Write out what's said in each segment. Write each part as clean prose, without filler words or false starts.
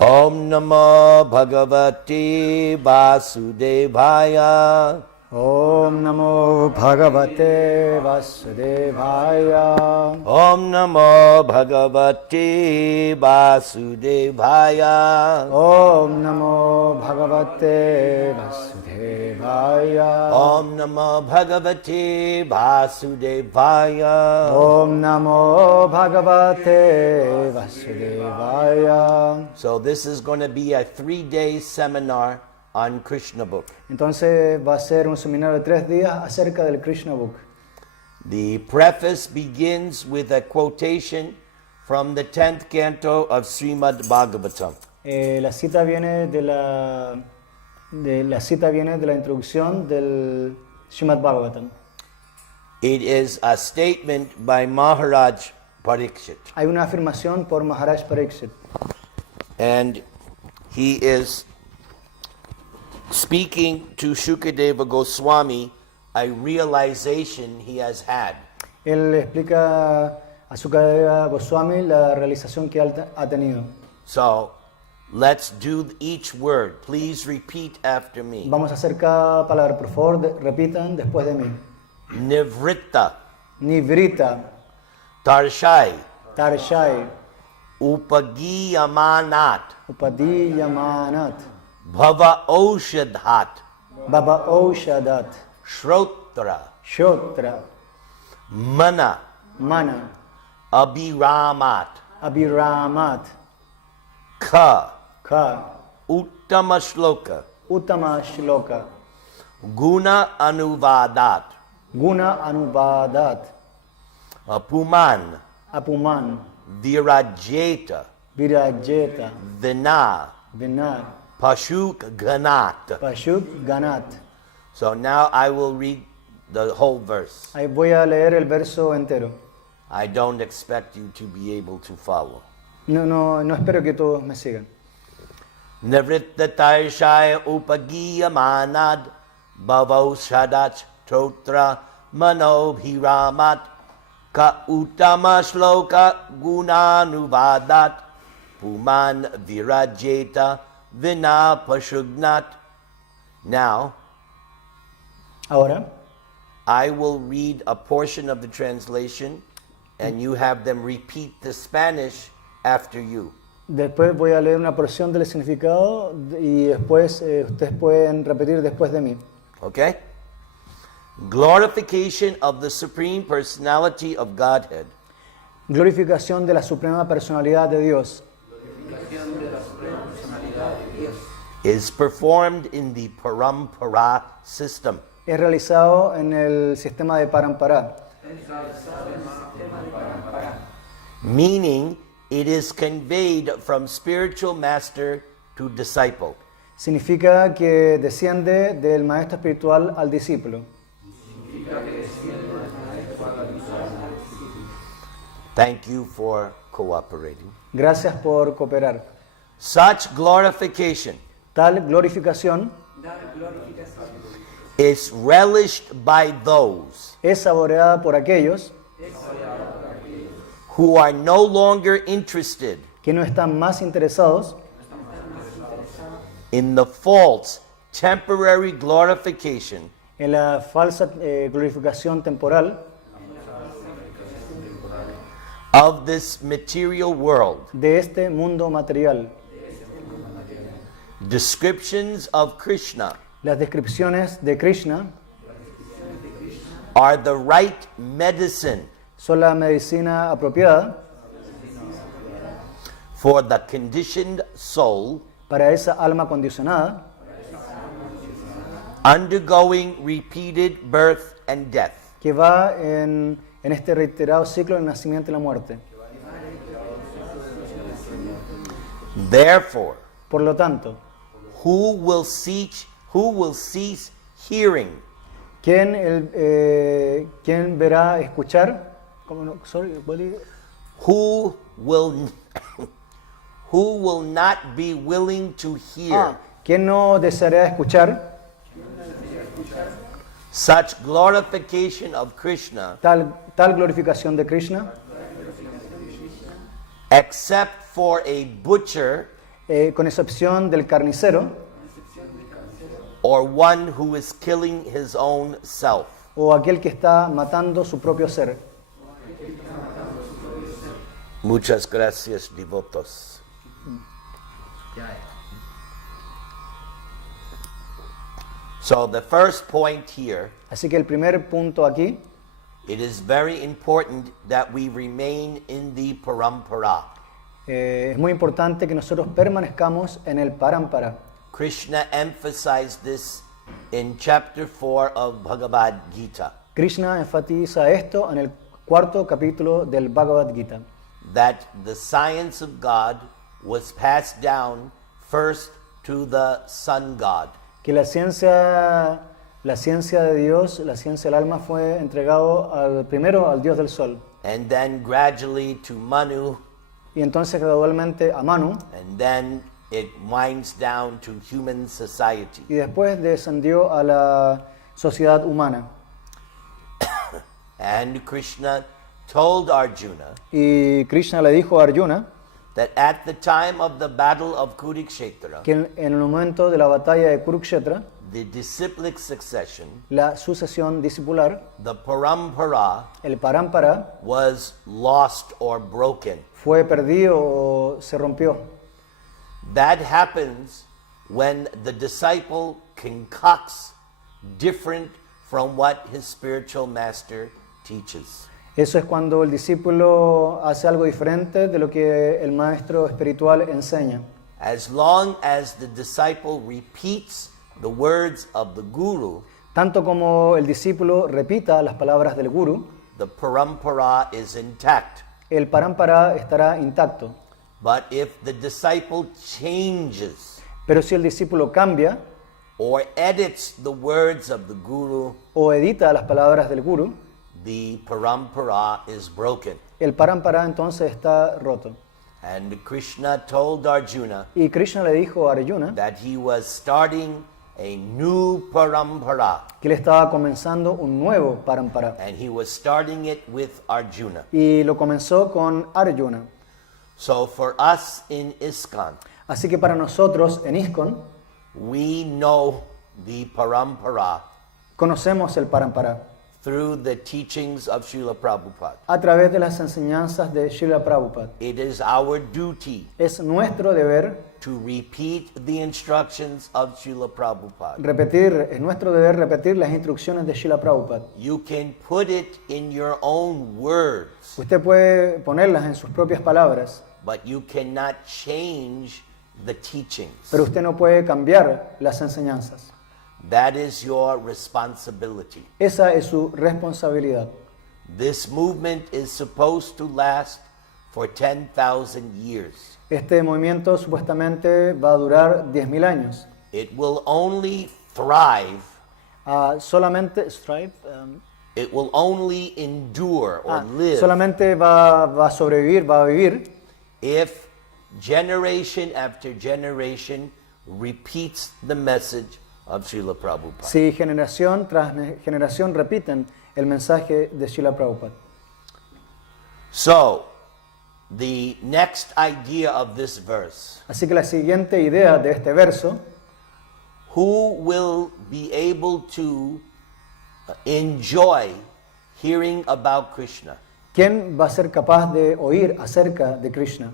Om Namo Bhagavate Vasudevaya. Om Namo Bhagavate Vasudevaya. Om Namo Bhagavate Vasudevaya. Om Namo Bhagavate Vasudevaya. Om Namo Bhagavate Vasudevaya. Om Namo Bhagavate Vasudevaya. So this is going to be a 3-day seminar on Krishna book. Entonces va a ser un seminario de 3 días acerca del Krishna Book. The preface begins with a quotation from the 10th canto of Srimad Bhagavatam. La cita viene de la introducción del Srimad Bhagavatam. It is a statement by Maharaj Parikshit. Hay una afirmación por Maharaj Parikshit. And he is speaking to Shukadeva Goswami a realization he has had. Él explica a Sukadeva Goswami la realización que ha tenido. So, let's do each word. Please repeat after me. Vamos a hacer cada palabra, por favor, repitan después de mí. Nivritta, Nivrita, Tarshai, Tarshai, Upagiyamanat, Upadiyamanat, Bhava Oshadhat, Baba Oshadat, Shrotra, Shotra, Mana, Mana, Abhiramat, Abhiramat, Ka, Ka, Uttama Shloka, Uttama Shloka, Guna Anuvadat, Guna Anuvadat, Apuman, Apuman, Virajeta, Virajeta, Vina, Vinay, Pashuk Ganat. Pashut Ganat. So now I will read the whole verse. Ahí voy a leer el verso entero. I don't expect you to be able to follow. No espero que todos me sigan. Nivrittatarshaya upagiyamanad bhavaushadach trotra manobhiramat ka uttama shloka gunanuvadat puman virajeta vina pashugnat. Now, Ahora, I will read a portion of the translation and you have them repeat the Spanish after you. después voy a leer una porción del significado y después ustedes pueden repetir después de mí. Okay? Glorification of the Supreme Personality of Godhead Glorificación de la Suprema Personalidad de Dios is performed in the Parampara system. es realizado en el sistema de Parampara, Meaning, it is conveyed from spiritual master to disciple. significa que desciende del maestro espiritual al discípulo. Thank you for cooperating. Gracias por cooperar. Such glorification Tal glorificación is relished by those es saboreada por aquellos who are no longer interested que no están más interesados in the false temporary glorification en la falsa glorificación temporal of this material world. de este mundo material. Descriptions of Krishna Las descripciones de Krishna are the right medicine son la medicina apropiada for the conditioned soul para esa alma condicionada undergoing repeated birth and death. que va en este reiterado ciclo del nacimiento y la muerte. Therefore, Por lo tanto, who will cease hearing ¿quién verá escuchar? ¿Cómo no? Sorry, who will not be willing to hear ¿Quién no deseará escuchar such glorification of Krishna tal glorificación de Krishna? except for a butcher con excepción del carnicero or one who is killing his own self. o aquel que está matando su propio ser. Muchas gracias, devotos. So the first point here, Así que el primer punto aquí, it is very important that we remain in the parampara. es muy importante que nosotros permanezcamos en el parampara. Krishna emphasized this in chapter 4 of Bhagavad Gita, Krishna enfatiza esto en el cuarto capítulo del Bhagavad Gita, that the science of God was passed down first to the sun god, que la ciencia de Dios, la ciencia del alma fue entregado primero al Dios del Sol and then gradually to Manu, y entonces gradualmente a Manu and then it winds down to human society. y después descendió a la sociedad humana. And Krishna told Arjuna Y Krishna le dijo a Arjuna that at the time of the battle of Kurukshetra, que en el momento de la batalla de Kurukshetra, the disciplic succession, la sucesión discipular, the parampara, el parampara, was lost or broken. fue perdido o se rompió. That happens when the disciple concocts different from what his spiritual master teaches. Eso es cuando el discípulo hace algo diferente de lo que el maestro espiritual enseña. As long as the disciple repeats the words of the guru, Tanto como el discípulo repita las palabras del guru, the parampara is intact. el parampara estará intacto. But if the disciple changes Pero si el discípulo cambia or edits the words of the guru, o edita las palabras del guru, the parampara is broken. el parampara entonces está roto. And Krishna told Arjuna Y Krishna le dijo a Arjuna that he was starting a new parampara, que él estaba comenzando un nuevo parampara. and he was starting it with Arjuna. Y lo comenzó con Arjuna. So for us in ISKCON, Así que para nosotros en ISKCON we know the parampara conocemos el parampara through the teachings of Srila Prabhupada. a través de las enseñanzas de Srila Prabhupada. It is our duty Es nuestro deber to repeat the instructions of Srila Prabhupada. es nuestro deber repetir las instrucciones de Srila Prabhupada. You can put it in your own words, Usted puede ponerlas en sus propias palabras, but you cannot change the teachings. pero usted no puede cambiar las enseñanzas. That is your responsibility. Esa es su responsabilidad. This movement is supposed to last for 10,000 years. Este movimiento supuestamente va a durar 10.000 años. It will only thrive, it will only endure or live solamente va a sobrevivir, va a vivir, if generation after generation repeats the message of Srila Prabhupada. si generación tras generación repiten el mensaje de Srila Prabhupada. So, the next idea of this verse, Así que la siguiente idea de este verso, who will be able to enjoy hearing about Krishna? ¿quién va a ser capaz de oír acerca de Krishna?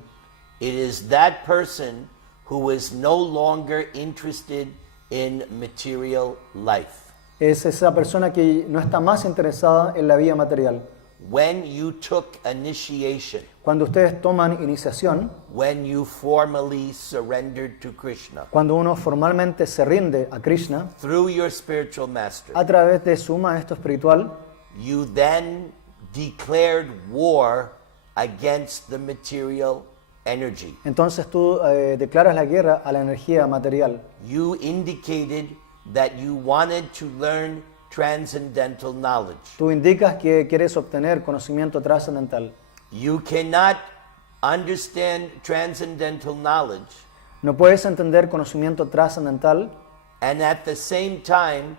It is that person who is no longer interested in material life. Es esa persona que no está más interesada en la vida material. When you took initiation, Cuando ustedes toman iniciación, when you formally surrendered to Krishna cuando uno formalmente se rinde a Krishna through your spiritual master, a través de su maestro espiritual, you then declared war against the material energy. entonces tú declaras la guerra a la energía material. You indicated that you wanted to learn transcendental knowledge. Tú indicas que quieres obtener conocimiento trascendental. You cannot understand transcendental knowledge No puedes entender conocimiento trascendental and at the same time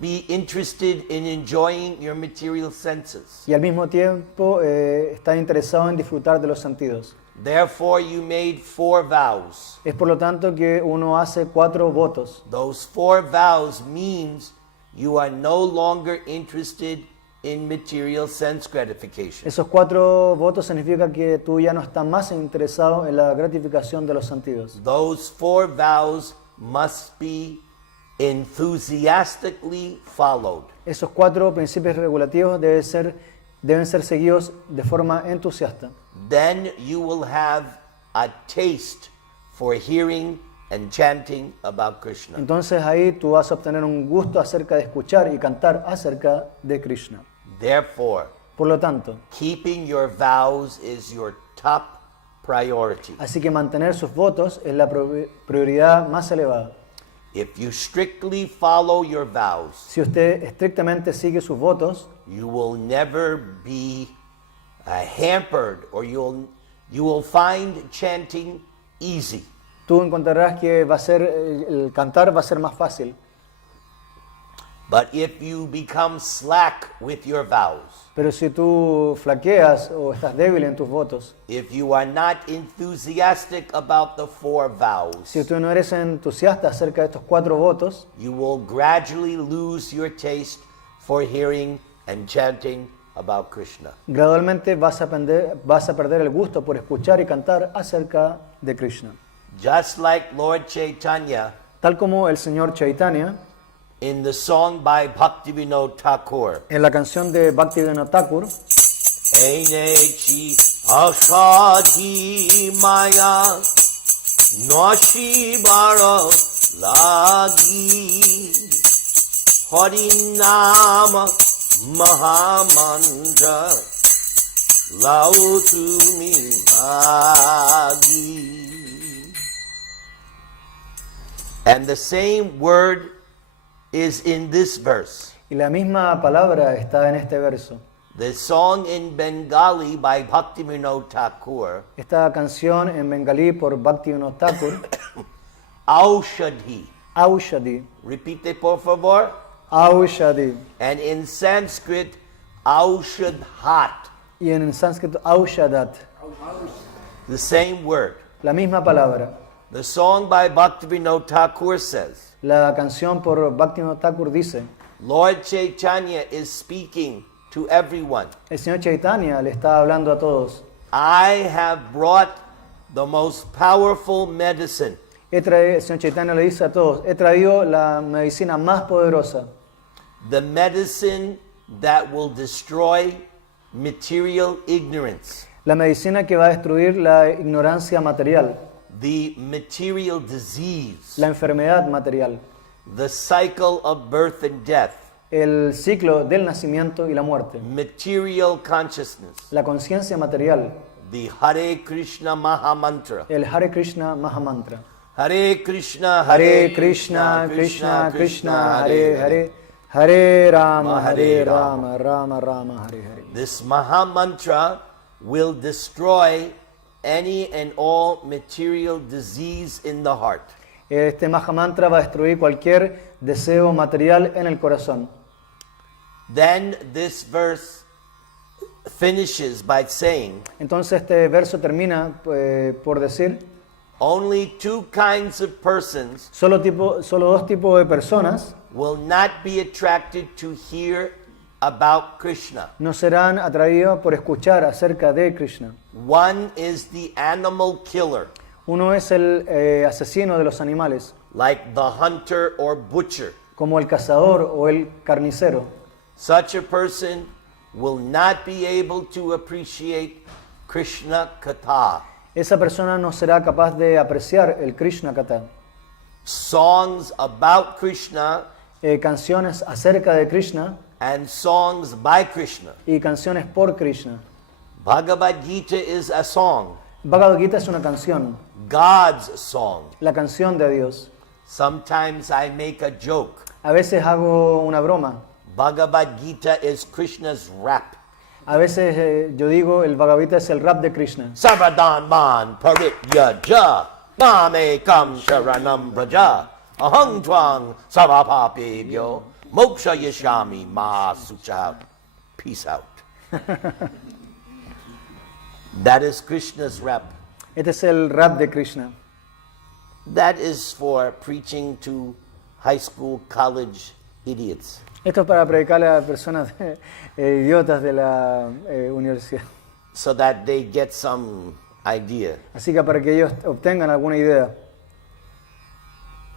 be interested in enjoying your material senses. y al mismo tiempo estar interesado en disfrutar de los sentidos. Therefore you made 4 vows. Es por lo tanto que uno hace 4 votos. Those 4 vows means you are no longer interested in material sense gratification. Esos 4 votos significa que tú ya no estás más interesado en la gratificación de los sentidos. Those 4 vows must be enthusiastically followed. Esos 4 principios regulativos deben ser seguidos de forma entusiasta. Then you will have a taste for hearing and chanting about Krishna. Entonces ahí tú vas a obtener un gusto acerca de escuchar y cantar acerca de Krishna. Therefore, Por lo tanto, keeping your vows is your top priority. así que mantener sus votos es la prioridad más elevada. If you strictly follow your vows, Si usted estrictamente sigue sus votos, you will never be hampered, or you will find chanting easy. tú encontrarás que el cantar va a ser más fácil. But if you become slack with your vows, Pero si tú flaqueas o estás débil en tus votos, if you are not enthusiastic about the 4 vows, si tú no eres entusiasta acerca de estos 4 votos, you will gradually lose your taste for hearing and chanting about Krishna. gradualmente vas a perder el gusto por escuchar y cantar acerca de Krishna. Just like Lord Chaitanya Tal como el señor Chaitanya, in the song by Bhaktivinoda Thakur, en la canción de Bhaktivinoda Thakur, Einechi asadhi maya noshibara lagi harinama mahamandra lautumi magi. And the same word is in this verse. y la misma palabra está en este verso. The song in Bengali by Bhaktivinoda Thakur, Esta canción en bengalí por Bhaktivinoda Thakur, Aushadhi. Aushadi, Repite por favor. Aushadi, And in Sanskrit, Aushadhat. y en sánscrito Aushadat, The same word. la misma palabra. The song by Bhaktivinoda Thakur says, La canción por Bhaktivinoda Thakur dice, Lord Chaitanya is speaking to everyone. el señor Chaitanya le está hablando a todos. I have brought the most powerful medicine, El señor Chaitanya le dice a todos, he traído la medicina más poderosa, the medicine that will destroy material ignorance, la medicina que va a destruir la ignorancia material, the material disease, la enfermedad material, the cycle of birth and death, el ciclo del nacimiento y la muerte, material consciousness, la conciencia material, the Hare Krishna Mahamantra. el Hare Krishna Mahamantra. Hare Krishna, Hare Krishna, Krishna Krishna, Hare Hare, Hare Rama, Rama Rama, Hare Hare. This Mahamantra will destroy any and all material disease in the heart. Este Mahamantra va a destruir cualquier deseo material en el corazón. Then this verse finishes by saying, Entonces este verso termina por decir, only 2 kinds of persons solo 2 tipos de personas will not be attracted to hear about Krishna. no serán atraídos por escuchar acerca de Krishna. One is the animal killer, Uno es el asesino de los animales, like the hunter or butcher. como el cazador o el carnicero. Such a person will not be able to appreciate Krishna Katha. Esa persona no será capaz de apreciar el Krishna Katha. Songs about Krishna Canciones acerca de Krishna and songs by Krishna. y canciones por Krishna. Bhagavad Gita is a song, Bhagavad Gita es una canción, God's song. la canción de Dios. Sometimes I make a joke. A veces hago una broma. Bhagavad Gita is Krishna's rap. A veces yo digo el Bhagavad Gita es el rap de Krishna. Sarvadan man parityaja mamekam sharanam braja ahang twang sarvapapebhyo moksha yashami ma sucha. Peace out. That is Krishna's rap. Este es el rap de Krishna. That is for preaching to high school, college idiots. Esto es para predicarle a personas idiotas de la universidad. So that they get some idea. Así que para que ellos obtengan alguna idea.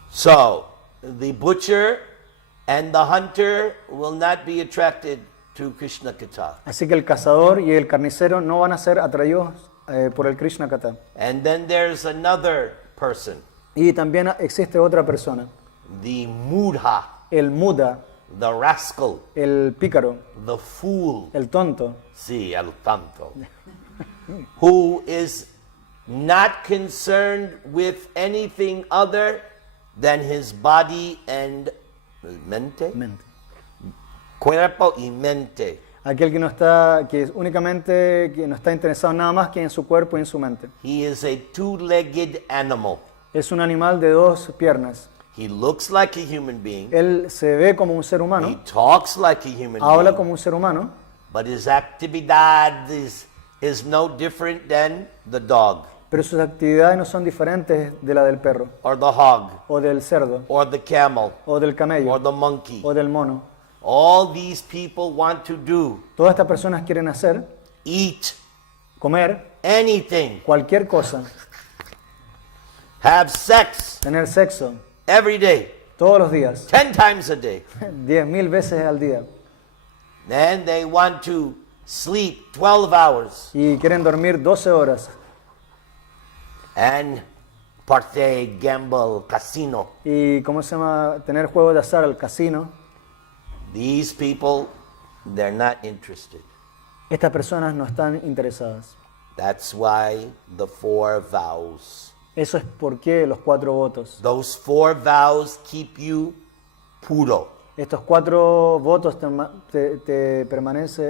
So, the butcher and the hunter will not be attracted to Krishna Katha. Así que el cazador y el carnicero no van a ser atraídos por el Krishna Katha. And then there's another person, Y también existe otra persona, the mudha, el muda, the rascal, el pícaro, the fool, el tonto, sí, el tanto, who is not concerned with anything other than his body and mente, mente. cuerpo y mente. Aquel que no está interesado nada más que en su cuerpo y en su mente. He is a two-legged animal. Es un animal de dos piernas. He looks like a human being. Él se ve como un ser He humano, talks like a human habla being. como un ser humano, But his actividad is no different than the dog pero sus actividades no son diferentes de la del perro, or the hog o del cerdo, or the camel o del or camello, the monkey. o del mono. All these people want to do, Todas estas personas quieren hacer, eat comer, anything, cualquier cosa, have sex tener sexo, every day, todos los días, 10 times a day. 10.000 veces al día. Then they want to sleep 12 hours Y quieren dormir 12 horas. and partay, gamble, casino. Y, ¿cómo se llama? Tener juegos de azar al casino. These people, they're not interested. Estas personas no están interesadas. That's why the 4 vows. Eso es porque los 4 votos. Those 4 vows keep you puro. Estos 4 votos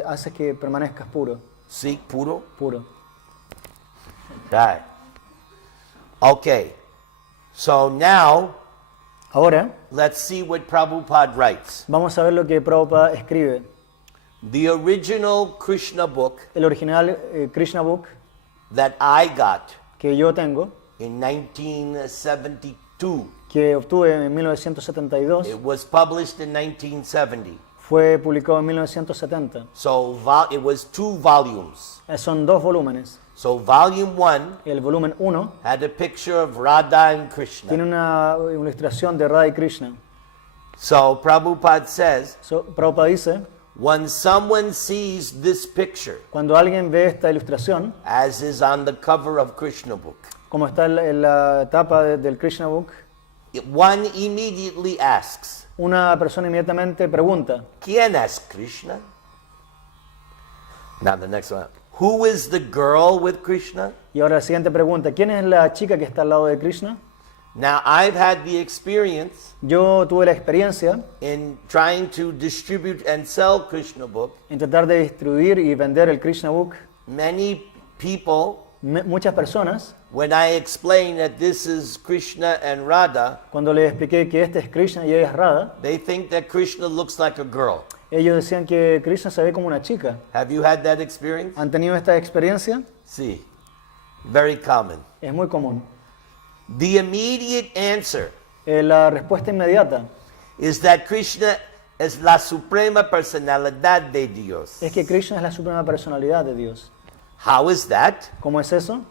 hace que permanezcas puro. See, puro? Puro. Right. Okay. So now, Ahora, let's see what Prabhupada writes. vamos a ver lo que Prabhupada escribe. The original Krishna book El original Krishna Book that I got que yo tengo, in 1972, que obtuve en 1972, it was published in 1970. fue publicado en 1970. So it was 2 volumes. Son 2 volúmenes. So volume 1 El volumen 1 had a picture of Radha and Krishna. tiene una ilustración de Radha y Krishna. So Prabhupada says, Prabhupada dice, when someone sees this picture, cuando alguien ve esta ilustración, as is on the cover of Krishna book, como está en la tapa del Krishna Book, one immediately asks, una persona inmediatamente pregunta, ¿Quién es Krishna? Now the next one. Who is the girl with Krishna? y ahora la siguiente pregunta, ¿quién es la chica que está al lado de Krishna? Now I've had the experience Yo tuve la experiencia in trying to distribute and sell Krishna book. en tratar de distribuir y vender el Krishna Book. Many people, Muchas personas, when I explain that this is Krishna and Radha, cuando les expliqué que este es Krishna y ella es Radha, they think that Krishna looks like a girl. ellos decían que Krishna se ve como una chica. Have you had that experience? ¿Han tenido esta experiencia? Sí. Very common. Es muy común. The immediate answer La respuesta inmediata is that Krishna es la suprema personalidad de Dios. es que Krishna es la suprema personalidad de Dios. How is that? ¿Cómo es eso?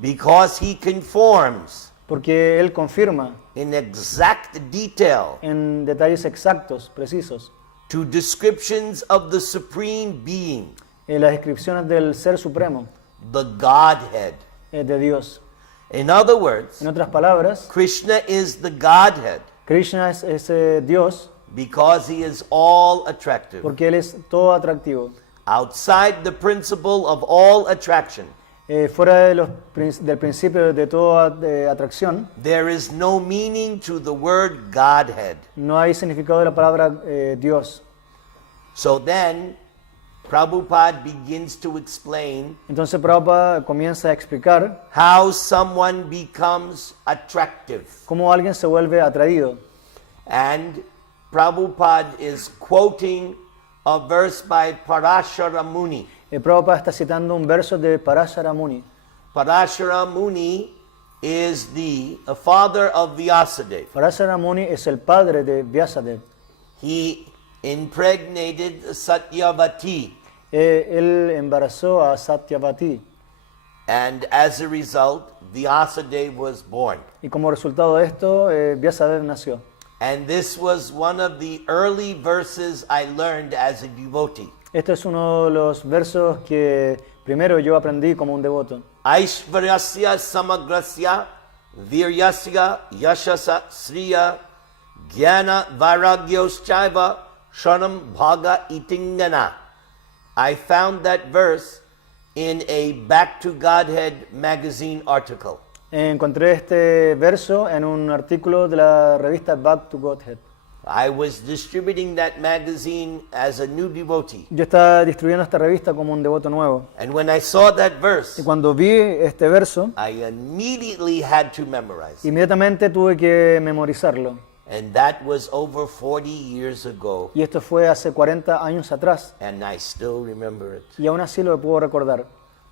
Because he conforms Porque Él confirma in exact detail en detalles exactos, precisos, to descriptions of the supreme being, las descripciones del Ser Supremo, the Godhead. de Dios. In other words, En otras palabras, Krishna is the Godhead Krishna es Dios because he is all attractive. porque Él es todo atractivo. Outside the principle of all attraction, Fuera de del principio de toda atracción, there is no meaning to the word Godhead. no hay significado de la palabra Dios. So then, Prabhupada begins to explain Entonces Prabhupada comienza a explicar how someone becomes attractive. cómo alguien se vuelve atraído. And Prabhupada is quoting a verse by Parashara Muni. Prabhupada está citando un verso de Parashara Muni. Parashara Muni is the father of Vyasadeva. Parashara Muni es el padre de Vyasadeva. He impregnated Satyavati, Él embarazó a Satyavati and as a result, Vyasadeva was born. y como resultado de esto, Vyasadeva nació. And this was one of the early verses I learned as a devotee. Este es uno de los versos que primero yo aprendí como un devoto. Aishvaryasya samagrasya viryasya yashasa sriya jnana vairagyoschaiva shanam bhaga itingana. I found that verse in a Back to Godhead magazine article. Encontré este verso en un artículo de la revista Back to Godhead. I was distributing that magazine as a new devotee. Yo estaba distribuyendo esta revista como un devoto nuevo. And when I saw that verse, Y cuando vi este verso, I immediately had to memorize it. inmediatamente tuve que memorizarlo. And that was over 40 years ago. Y esto fue hace 40 años atrás. And I still remember it. Y aún así lo puedo recordar.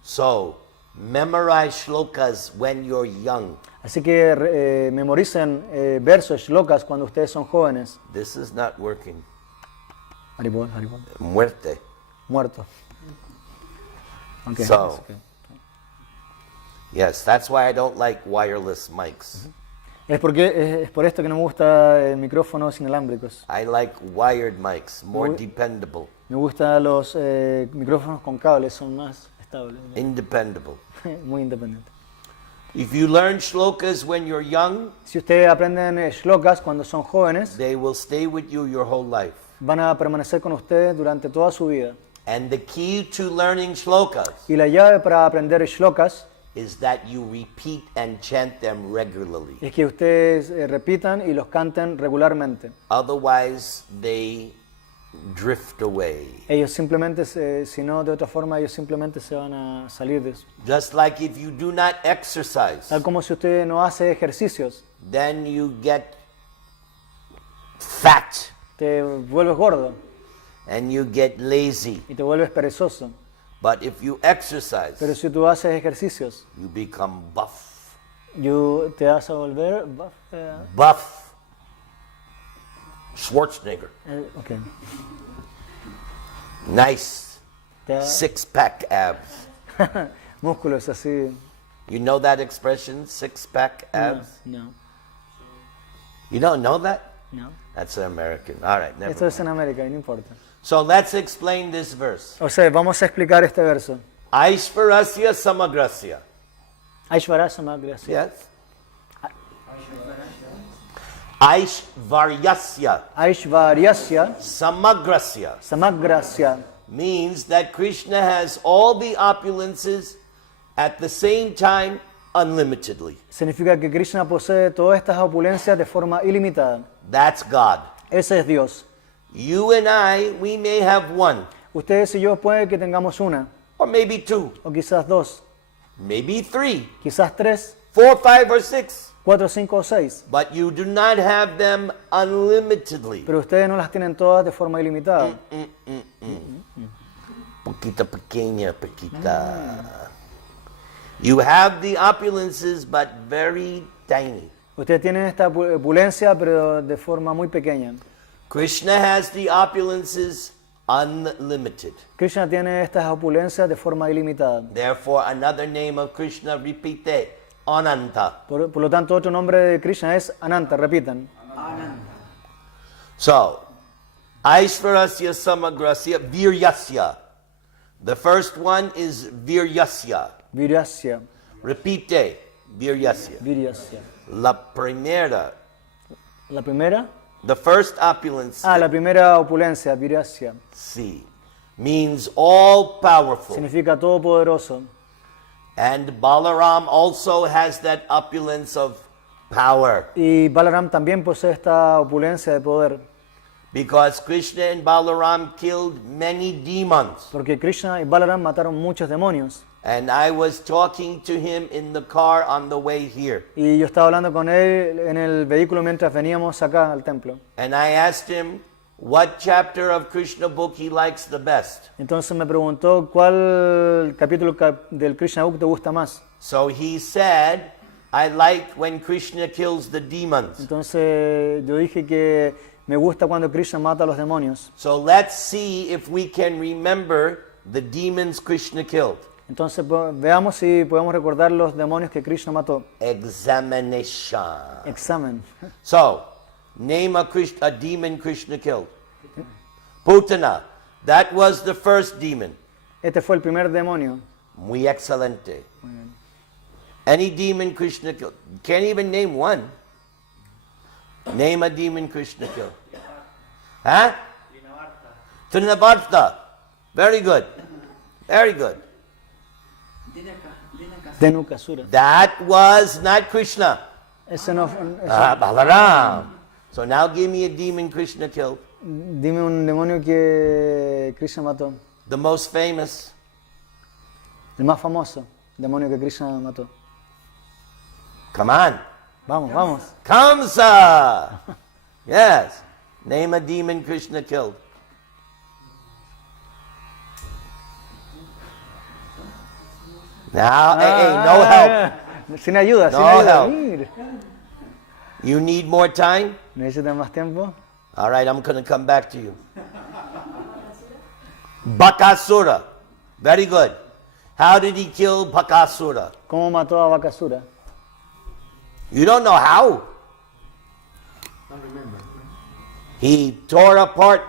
So, memorize shlokas when you're young. Así que memoricen versos, shlokas, cuando ustedes son jóvenes. This is not working. Haribol, haribol. Muerte. Muerto. Okay. So- Okay. Yes, that's why I don't like wireless mics. Es por esto que no me gusta micrófonos inalámbricos. I like wired mics, more Muy- dependable, Me gustan los micrófonos con cables, son más estables, independable. muy independientes. If you learn shlokas when you're young, Si ustedes aprenden shlokas cuando son jóvenes, they will stay with you your whole life. van a permanecer con ustedes durante toda su vida. And the key to learning shlokas Y la llave para aprender shlokas is that you repeat and chant them regularly. es que ustedes repitan y los canten regularmente. Otherwise, they drift away. Ellos simplemente, si no de otra forma, ellos simplemente se van a salir de eso. Just like if you do not exercise, Tal como si usted no hace ejercicios, then you get fat te vuelves gordo and you get lazy. y te vuelves perezoso. But if you exercise, Pero si tú haces ejercicios, you become buff. te vas a volver... Buff. Schwarzenegger. Okay. Nice. Te da Six-pack abs. músculos así. You know that expression, six-pack abs? No, You don't know that? no. That's American. All right, never Esto es mind. en América y no importa. So let's explain this verse. O sea, vamos a explicar este verso. Aishvarasya samagrasya. Aishvara Samagrasya. Yes? Aishvaryasya Aishvaryasya samagrasya Samagrasya means that Krishna has all the opulences at the same time unlimitedly. significa que Krishna posee todas estas opulencias de forma ilimitada. That's God. Ese es Dios. You and I, we may have one, Ustedes y yo puede que tengamos una, or maybe two, o quizás dos, maybe three, quizás tres, 4, 5, or 6. 4, 5 o 6. But you do not have them unlimitedly. Pero ustedes no las tienen todas de forma ilimitada. Poquita pequeña, poquita. You have the opulences, but very tiny. Ustedes tienen esta opulencia, pero de forma muy pequeña. Krishna has the opulences unlimited. Krishna tiene estas opulencias de forma ilimitada. Therefore, another name of Krishna, repeat, Ananta. Por lo tanto, otro nombre de Krishna es Ananta, repitan. So, Aishvarasya samagrasya viryasya. The first one is viryasya. Viryasya, Repite, viryasya. viryasya. La primera, La primera, the first opulence, la primera opulencia, viryasya, see, means all powerful. significa todopoderoso. And Balaram also has that opulence of power. Y Balaram también posee esta opulencia de poder, Because Krishna and Balaram killed many demons. porque Krishna y Balaram mataron muchos demonios. And I was talking to him in the car on the way here. Y yo estaba hablando con él en el vehículo mientras veníamos acá al templo. And I asked him, what chapter of Krishna book he likes the best. Entonces me preguntó cuál capítulo del Krishna Book te gusta más. So he said, I like when Krishna kills the demons. Entonces yo dije que me gusta cuando Krishna mata a los demonios. So let's see if we can remember the demons Krishna killed. Entonces veamos si podemos recordar los demonios que Krishna mató. Examination. Examen. So, name a demon Krishna killed. Putana. That was the first demon. Este fue el primer demonio. Muy excelente. Any demon Krishna killed. Can't even name one. Name a demon Krishna killed. Huh? Trinavarta. Very good. Very good. Dhenukasura. That was not Krishna. Ese no, Balaram. So now give me a demon Krishna killed. dime un demonio que Krishna mató. The most famous. El más famoso demonio que Krishna mató. Come on. Vamos, vamos. Kamsa. Yes. Name a demon Krishna killed. Now, hey, no help. Sin ayuda, sin No ayuda. help. Mira. You need more time? ¿Necesitas más tiempo? All right, I'm going to come back to you. Bakasura. Very good. How did he kill Bakasura? ¿Cómo mató a Bakasura? You don't know how. He tore apart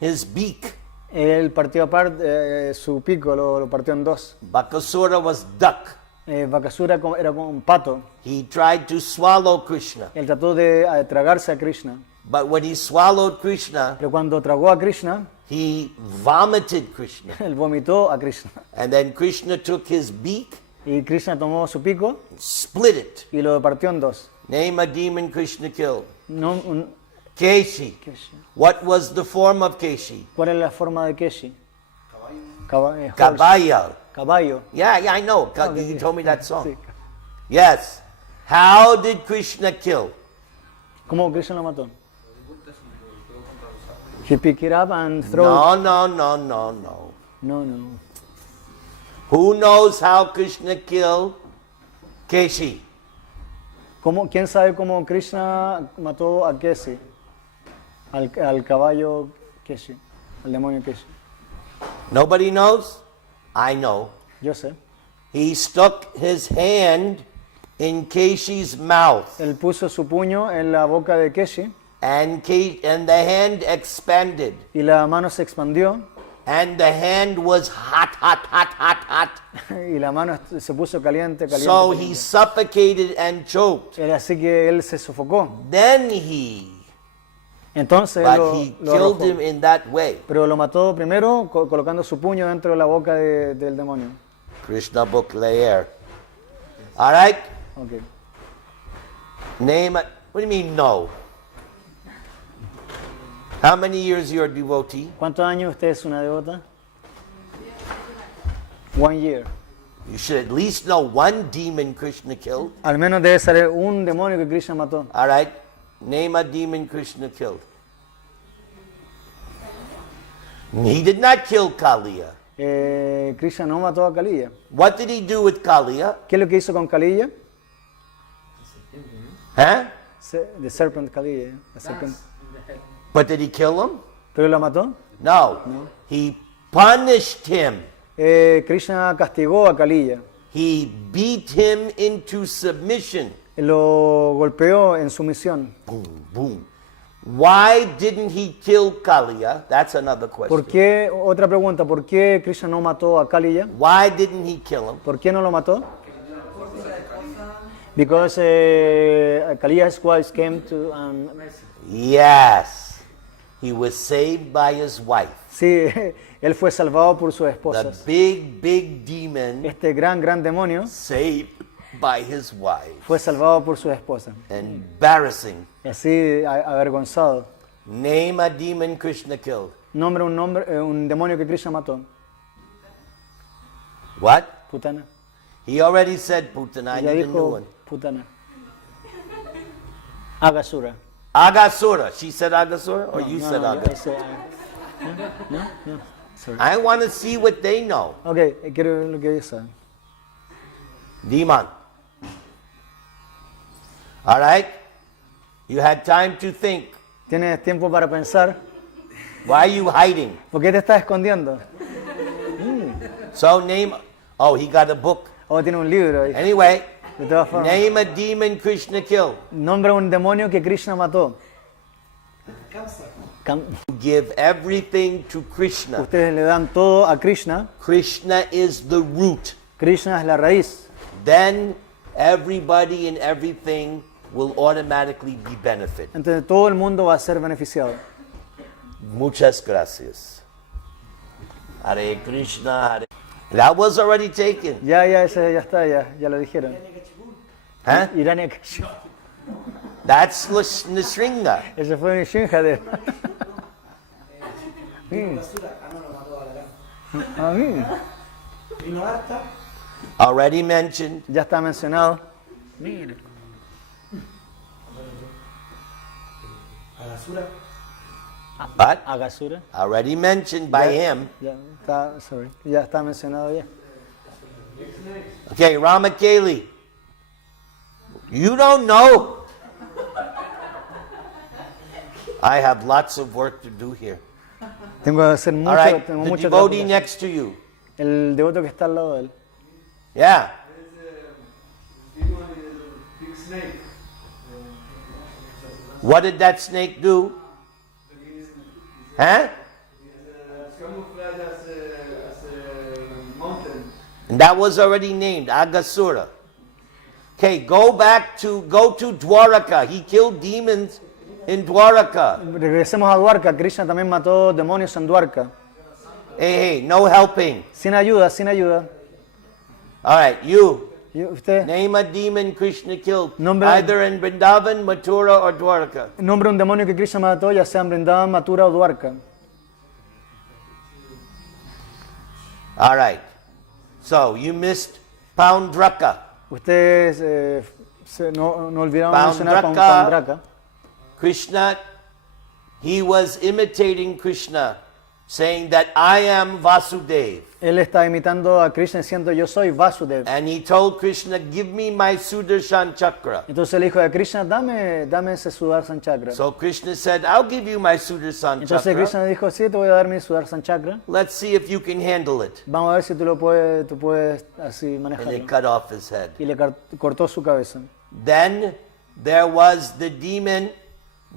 his beak. Él partió aparte su pico, lo partió en dos. Bakasura was duck. Bakasura era como un pato. He tried to swallow Krishna. Él trató de tragarse a Krishna. But when he swallowed Krishna, Pero cuando tragó a Krishna, he vomited Krishna. él vomitó a Krishna. And then Krishna took his beak, Y Krishna tomó su pico split it. y lo partió en dos. Name a demon Krishna killed. No, Keshi. Keshi. What was the form of Keshi? ¿Cuál es la forma de Keshi? Horse. Caballo. Caballo. Yeah, I know. Okay. You told me that song. Sí. Yes. How did Krishna kill? ¿Cómo Krishna lo mató? He picked it up and threw it. No. No. Who knows how Krishna killed Keshi? ¿Quién sabe cómo Krishna mató a Keshi? Al caballo Keshi, al demonio Keshi. Nobody knows? I know. Yo sé. He stuck his hand in Keshi's mouth, Él puso su puño en la boca de Keshi and the hand expanded, y la mano se expandió and the hand was hot. y la mano se puso caliente. So he suffocated and choked. Era así que él se sofocó. Then Entonces but lo he killed arrojó. him in that way. Pero lo mató primero colocando su puño dentro de la boca del demonio. Krishna book layer. All right? Okay. Name it. What do you mean no? How many years you're a devotee? ¿Cuántos años usted es una devota? 1 year. You should at least know one demon Krishna killed. Al menos debe saber un demonio que Krishna mató. All right? Name a demon Krishna killed. He did not kill Kaliya. Krishna no mató a Kaliya. What did he do with Kaliya? ¿Qué es lo que hizo con Kaliya? Huh? The serpent Kaliya. La serpiente. But did he kill him? ¿Pero la mató? No. He punished him. Krishna castigó a Kaliya. He beat him into submission. Lo golpeó en sumisión. Boom, boom. Why didn't he kill Kaliya? That's another question. ¿Por qué, otra pregunta, ¿por qué Krishna no mató a Kaliya? Why didn't he kill him? ¿Por qué no lo mató? Because Kaliya's wife came to... Yes. He was saved by his wife. Sí, él fue salvado por sus The esposas. big demon Este gran demonio saved by his wife. fue salvado por sus esposas. Embarrassing. Y así avergonzado. Name a demon Krishna killed. Nombre un demonio que Krishna mató. What? Putana. He already said Putana. I Ya need a new dijo one. Putana. Agasura. Agasura. She said Agasura, or you said I Agasura? said, no, sorry. I want to see what they know. Okay, quiero ver lo que ellos saben. Demon. All right? You had time to think. Tienes tiempo para pensar. Why are you hiding? ¿Por qué te estás escondiendo? So name. Oh, he got a book. Oh, tiene un libro ahí. Anyway, De todas formas, name a demon Krishna killed. nombra un demonio que Krishna mató. Give everything to Krishna. Ustedes le dan todo a Krishna. Krishna is the root. Krishna es la raíz. Then everybody and everything will automatically be benefit. Entonces todo el mundo va a ser beneficiado. Muchas gracias. Hare Krishna, Hare. That was already taken. Ya, ese ya está, ya lo dijeron. Huh? Irania Kashyap. That's Nisringa. Ese fue mi Shinjade. A mí. Already mentioned. Ya está mencionado. But Agasura. already mentioned by him. Ya está mencionado ya. Okay, Ramakeli. You don't know. I have lots of work to do here. Tengo que hacer All mucho, right, tengo the mucho devotee trabajo. next to you. El devoto que está al lado de él. Yeah. Big snake. What did that snake do? Huh? Camouflage as a mountain. And that was already named Agasura. Okay, go to Dwaraka. He killed demons in Dwaraka. Regresemos a Dwarka. Krishna también mató demonios en Dwarka. Hey, no helping. Sin ayuda, sin ayuda. All right, you. ¿Y usted? Name a demon Krishna killed, Nombre- either in Vrindavan, Mathura, or Dwaraka. Nombra un demonio que Krishna mató, ya sea en Vrindavan, Mathura o Dwarka. All right. So you missed Poundraka. Ustedes no olvidaron mencionar Poundraka. Poundraka. Krishna, he was imitating Krishna, saying that I am Vasudev. Él está imitando a Krishna diciendo yo soy Vasudev. And he told Krishna, give me my Sudarshan chakra. Entonces el hijo de Krishna, dame ese Sudarshan chakra. So Krishna said, I'll give you my Sudarshan Entonces chakra. Krishna dijo, sí, te voy a dar mi Sudarshan chakra. Let's see if you can handle it. Vamos a ver si tú puedes así And they manejarlo. cut off his head. Y le cortó su cabeza. Then there was the demon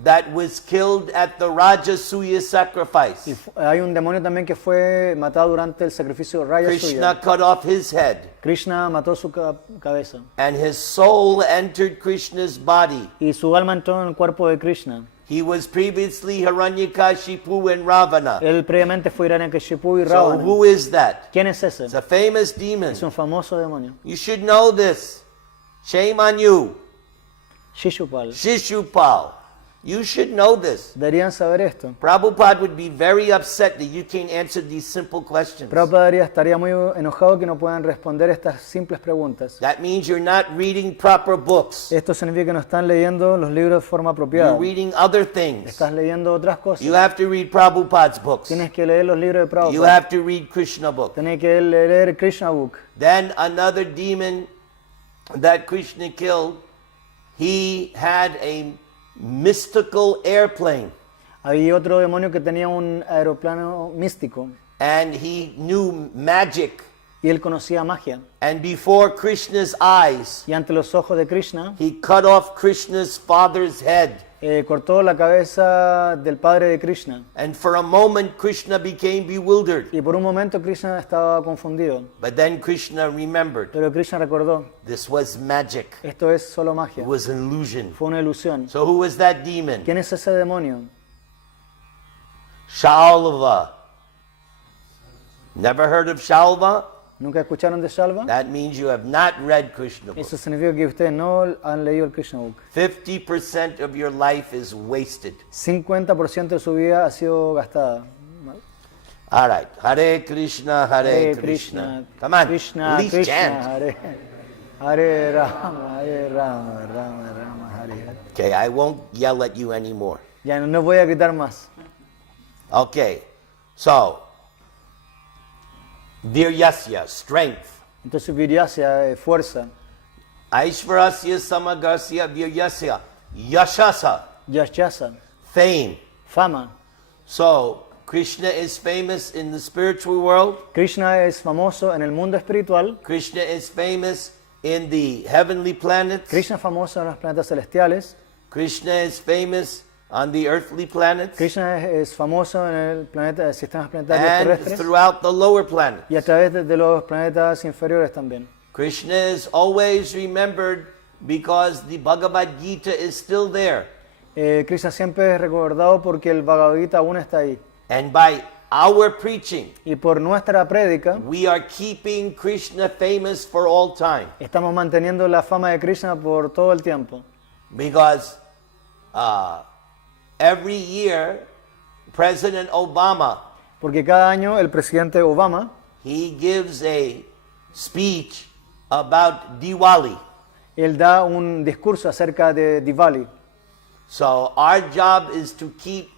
that was killed at the Rajasuya sacrifice. Hay un demonio también que fue matado durante el sacrificio Raya Krishna suya. cut off his head. Krishna mató su cabeza. And his soul entered Krishna's body. Y su alma entró en el cuerpo de Krishna. He was previously Hiranyakashipu and Ravana. Él previamente fue Hiranyakashipu y So Ravana. who is that? ¿Quién es ese? It's a famous demon. Es un famoso demonio. You should know this. Shame on you. Shishupal. Shishupal. You should know this. Deberían saber esto. Prabhupada would be very upset that you can't answer these simple questions. Prabhupada estaría muy enojado que no puedan responder estas simples preguntas. That means you're not reading proper books. Esto significa que no están leyendo los libros de forma You're apropiada. reading other things. Estás leyendo otras You cosas. have to read Prabhupada's books. Tienes que leer los libros de You Prabhupada. have to read Krishna books. Tienes que leer Krishna Book. Then another demon that Krishna killed, he had a mystical airplane. Había otro demonio que tenía un aeroplano místico And he knew magic. y él conocía magia. And before Krishna's eyes, Y ante los ojos de Krishna, he cut off Krishna's father's head. cortó la cabeza del padre de Krishna. And for a moment, Krishna became bewildered. Y por un momento Krishna estaba confundido. But then Krishna remembered Pero Krishna recordó, this was magic. esto es solo magia. It was an illusion. Fue una ilusión. So who was that demon? ¿Quién es ese demonio? Shalva. Never heard of Shalva? ¿Nunca escucharon de Shalva? That means you have not read Krishna book. Eso significa que ustedes no han leído el Krishna Book. 50% of your life is wasted. 50% de su vida ha sido gastada. All right. Hare Krishna, Hare Krishna. Come on. Krishna, At least Krishna, chant. Hare Rama, Hare Rama, Rama Rama, Hare Hare. Okay, I won't yell at you anymore. Ya no voy a gritar más. Okay, so, viryasya, strength. Entonces viryasya, fuerza. Aishvarasya samagasya viryasya, yashasa, Yashasa, fame. fama. So, Krishna is famous in the spiritual world. Krishna es famoso en el mundo espiritual. Krishna is famous in the heavenly planets. Krishna es famoso en los planetas celestiales. Krishna is famous on the earthly planets. Krishna es famoso en el planeta de sistemas planetarios And terrestres throughout the lower planets. y a través de los planetas inferiores también. Krishna is always remembered because the Bhagavad Gita is still there. Krishna siempre es recordado porque el Bhagavad Gita aún está ahí. And by our preaching, Y por nuestra prédica we are keeping Krishna famous for all time. estamos manteniendo la fama de Krishna por todo el tiempo. Because every year, President Obama, Porque cada año el presidente Obama, he gives a speech about Diwali. él da un discurso acerca de Diwali. So our job is to keep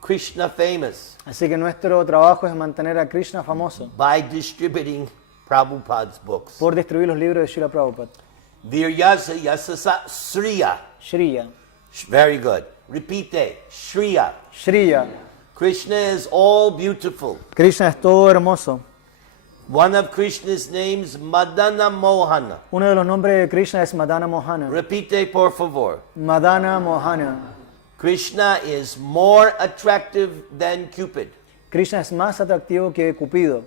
Krishna famous Así que nuestro trabajo es mantener a Krishna famoso by distributing Prabhupada's books. por distribuir los libros de Srila Prabhupada. Viryasa yasasa sriya. Shriya. Very good. Repeat that. Shriya. Shriya. Krishna is all beautiful. Krishna es todo hermoso. One of Krishna's names, Madana Mohana. Uno de los nombres de Krishna es Madana Mohana. Repite, por favor. Madana Mohana. Krishna is more attractive than Cupid. Krishna es más atractivo que Cupido.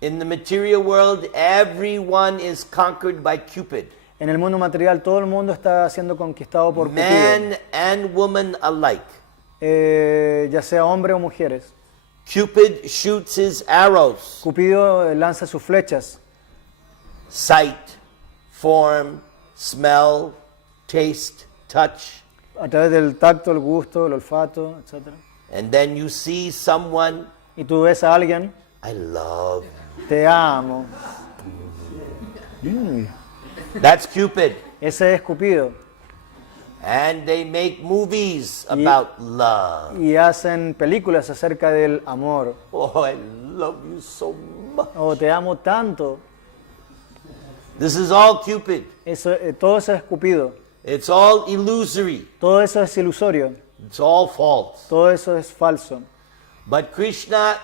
In the material world, everyone is conquered by Cupid. En el mundo material todo el mundo está siendo conquistado por Cupido. Man and woman alike. Ya sea hombre o mujeres. Cupid shoots his arrows. Cupido lanza sus flechas. Sight, form, smell, taste, touch. A través del tacto, el gusto, el olfato, etc. And then you see someone, Y tú ves a alguien, I love. te amo. That's Cupid. Ese es Cupido. And they make movies about love. Y hacen películas acerca del amor. Oh, I love you so much. Oh, te amo tanto. This is all Cupid. Todo eso es Cupido. It's all illusory. Todo eso es ilusorio. It's all false. Todo eso es falso. But Krishna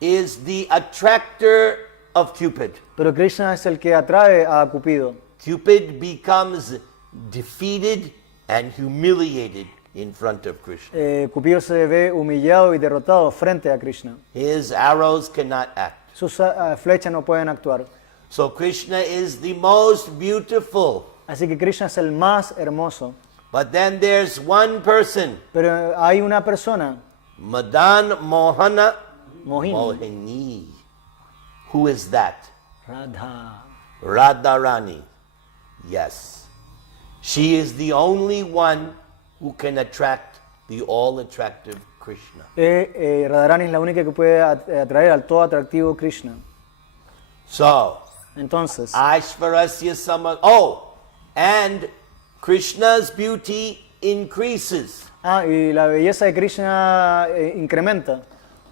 is the attractor of Cupid. Pero Krishna es el que atrae a Cupido. Cupid becomes defeated and humiliated in front of Krishna. Cupido se ve humillado y derrotado frente a Krishna. His arrows cannot act. Sus flechas no pueden actuar. So Krishna is the most beautiful. Así que Krishna es el más hermoso. But then there's one person, Pero hay una persona, Madan Mohana Mohini, Mohini. Who is that? Radha. Radharani. Yes. She is the only one who can attract the all-attractive Krishna. Radharani es la única que puede atraer al todo atractivo Krishna. So, Entonces, Aishvarasya Sama. Oh, and Krishna's beauty increases. y la belleza de Krishna incrementa.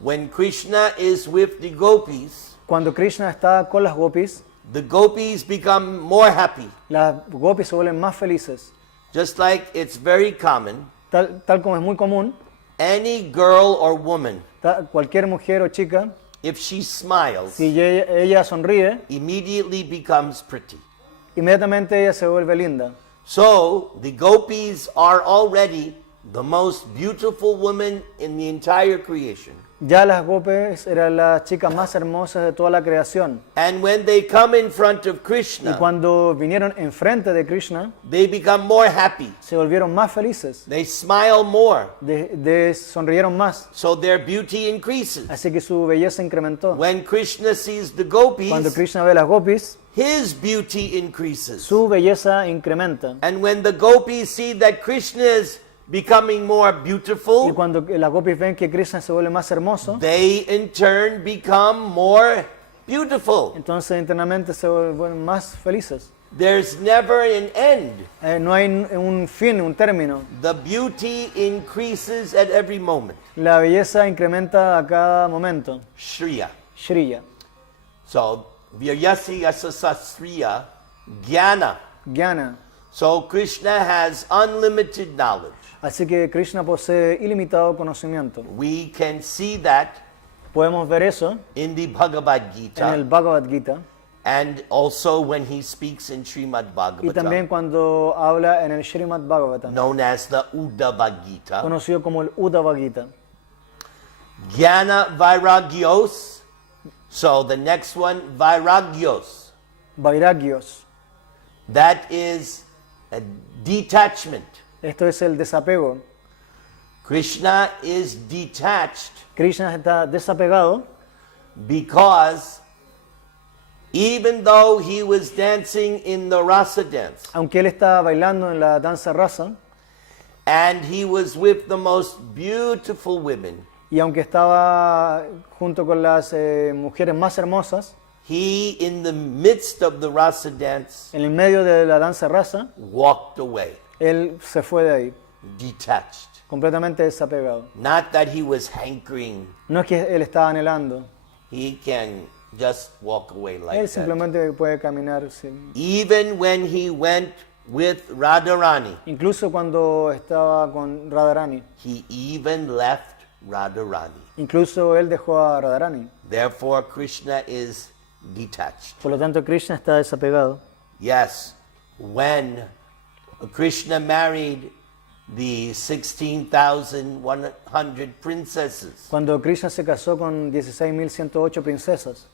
When Krishna is with the gopis, Cuando Krishna está con las gopis, the gopis become more happy. las gopis se vuelven más felices. Just like it's very common, Tal como es muy común, any girl or woman, cualquier mujer o chica, if she smiles, si ella sonríe, immediately becomes pretty. inmediatamente ella se vuelve linda. So, the gopis are already the most beautiful woman in the entire creation. Ya las gopis eran las chicas más hermosas de toda la creación. And when they come in front of Y Krishna, cuando vinieron enfrente de Krishna, they become more happy. se volvieron más felices, They smile more. sonrieron más. So their beauty increases. Así que su belleza incrementó. When Krishna sees the Cuando gopis, Krishna ve las gopis, his beauty increases. su belleza incrementa. And when the gopis see that Krishna is becoming more Y beautiful, cuando las gopis ven que Krishna se vuelve más hermoso, they in turn become more beautiful. entonces internamente se vuelven más felices. There's never an end. No hay un fin, un término. The beauty increases at every moment. La belleza incrementa a cada momento. Shriya. Shriya, So, Viryasi Yasasa Shriya, Jnana. Jnana. So, Krishna has unlimited knowledge. Así que Krishna posee ilimitado conocimiento. We can see that Podemos ver eso in the Bhagavad en el Gita Bhagavad Gita and also when he speaks in Srimad y también Bhagavatam, cuando habla en el Srimad Bhagavatam, known as the Uddhava Gita. conocido como el Uddhava Gita. Jnana Vairagyos. So, the next one, Vairagyos. Vairagyos. That is a detachment. Esto es el desapego. Krishna is detached Krishna está desapegado because even though he was dancing in the rasa dance aunque él está bailando en la danza rasa and he was with the most beautiful women, y aunque estaba junto con las mujeres más hermosas, he in the midst of the rasa dance en el medio de la danza rasa, walked away, él se fue de ahí, detached. completamente desapegado. Not that he was hankering, No es que él estaba anhelando, he can just walk away like él that. simplemente puede caminar sin... Even when he went with Radharani, Incluso cuando estaba con Radharani, he even left Radharani. incluso él dejó a Radharani. Therefore, Krishna is detached. Por lo tanto, Krishna está desapegado. Yes, when Krishna married the 16,100 princesses, Cuando Krishna se casó con 16.108 princesas,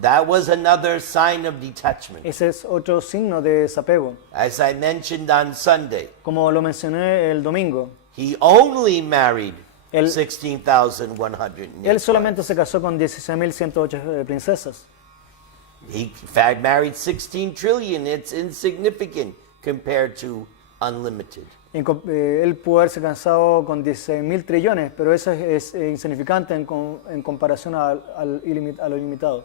that was another sign of detachment. ese es otro signo de desapego. As I mentioned on Sunday, Como lo mencioné el domingo, he only married Él- 16,100. él solamente se casó con 16.108 princesas. He, in fact, married 16 trillion. It's insignificant compared to unlimited. Él pudo haberse casado con 16.000 trillones, pero eso es insignificante en comparación a lo ilimitado.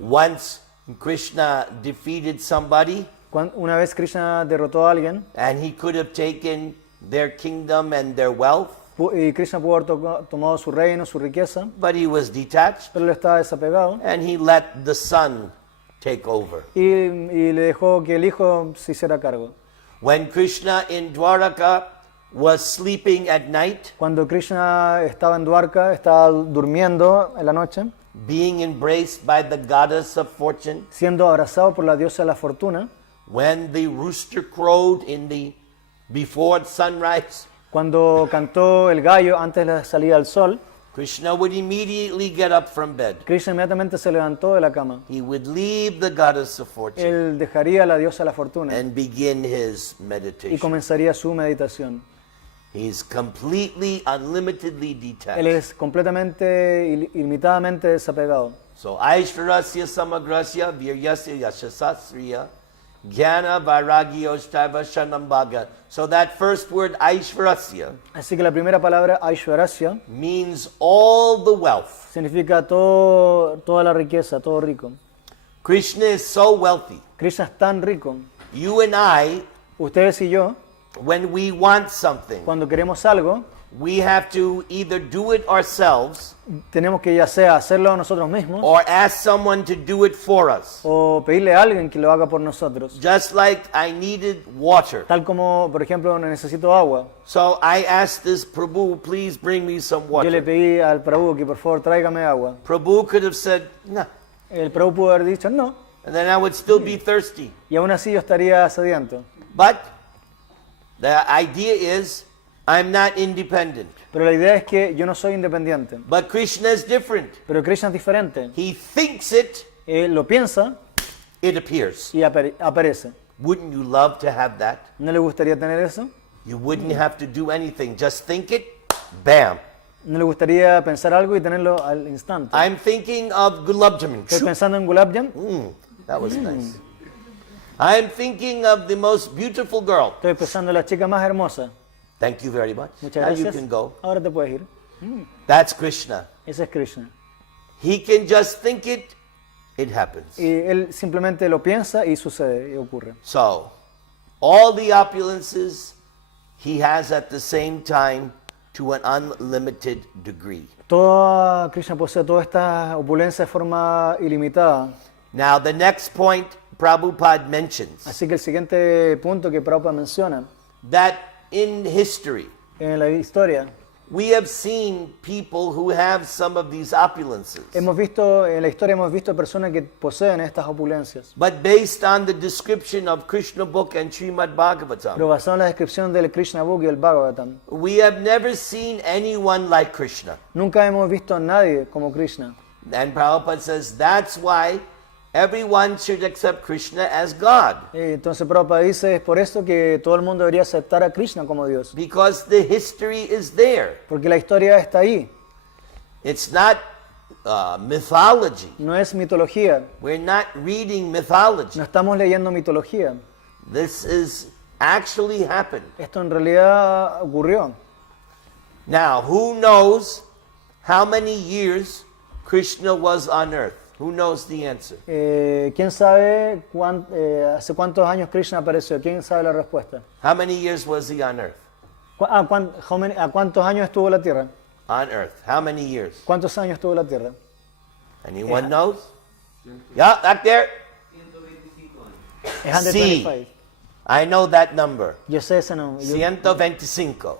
Once Krishna defeated somebody, Una vez Krishna derrotó a alguien, and he could have taken their kingdom and their wealth, y Krishna pudo haber tomado su reino, su riqueza, but he was detached, pero él estaba desapegado and he let the son take over. y le dejó que el hijo se hiciera cargo. When Krishna in Dwaraka was sleeping at night, Cuando Krishna estaba en Dwarka, estaba durmiendo en la noche, being embraced by the goddess of fortune, siendo abrazado por la diosa de la fortuna, when the rooster crowed before sunrise, cuando cantó el gallo antes de la salida del sol, Krishna would immediately get up from bed. Krishna inmediatamente se levantó de la cama. He would leave the goddess of fortune Él dejaría a la diosa de la fortuna and begin his y meditation. comenzaría su meditación. He's completely, unlimitedly Él detached. es completamente, ilimitadamente desapegado. So, Aishvarasya Samagrasya Viryasya Yashasasriya Jnana Vairagyostaiva Shanambaga. So that first word Aishvarasya Así que la primera palabra, Aishwarasya, means all the wealth. significa toda la riqueza, todo rico. Krishna is so wealthy. Krishna es tan rico. You and I, Ustedes y yo, when we want something, cuando queremos algo, we have to either do it ourselves tenemos que ya sea hacerlo nosotros mismos or ask someone to do it for us. o pedirle a alguien que lo haga por nosotros. Just like I needed water. Tal como, por ejemplo, necesito agua. So I asked this Prabhu, please bring me some Yo le water. pedí al Prabhu que por favor tráigame agua. Prabhu could have said, no. El Prabhu pudo haber dicho no, And then I would still be thirsty. y aún así yo estaría sediento. But the idea is, I'm not independent. Pero la idea es que yo no soy independiente. But Krishna is different. Pero Krishna es diferente. He thinks it, Él lo piensa it appears. y aparece. Wouldn't you love to have that? ¿No le gustaría tener eso? You wouldn't have to do anything. Just think it, bam. ¿No le gustaría pensar algo y tenerlo al instante? I'm thinking of gulab jamun. Estoy pensando en Gulab Jam. That was nice. I'm thinking of the most beautiful girl. Estoy pensando en la chica más hermosa. Thank you very much. Muchas Now you gracias. can go. Ahora te puedes ir. That's Krishna. Ese es Krishna. He can just think it it happens. Y él simplemente lo piensa y sucede y ocurre. So, all the opulences he has at the same time to an unlimited degree. Krishna posee toda esta opulencia de forma ilimitada. Now, the next point Prabhupada mentions Así que el siguiente punto que Prabhupada menciona, that in history, en la historia, we have seen people who have some of these opulences. en la historia hemos visto personas que poseen estas opulencias. But based on the description of Krishna book and Srimad Bhagavatam, Pero basado en la descripción del Krishna Book y el Bhagavatam, we have never seen anyone like Krishna. nunca hemos visto a nadie como Krishna. And Prabhupada says that's why everyone should accept Krishna as God. Entonces Prabhupada dice, es por esto que todo el mundo debería aceptar a Krishna como Dios. Because the history is there. Porque la historia está ahí, It's not mythology. no es mitología. We're not reading mythology. No estamos leyendo mitología. This is actually happened. Esto en realidad ocurrió. Now, who knows how many years Krishna was on earth? Who knows the answer? ¿Quién sabe hace cuántos años Krishna apareció? ¿Quién sabe la respuesta? How many years was he on earth? ¿A cuántos años estuvo la Tierra? On earth. How many years? ¿Cuántos años estuvo la Tierra? Anyone knows? Yeah, back there. Es 125. I know that number. Yo sé ese nombre. 125.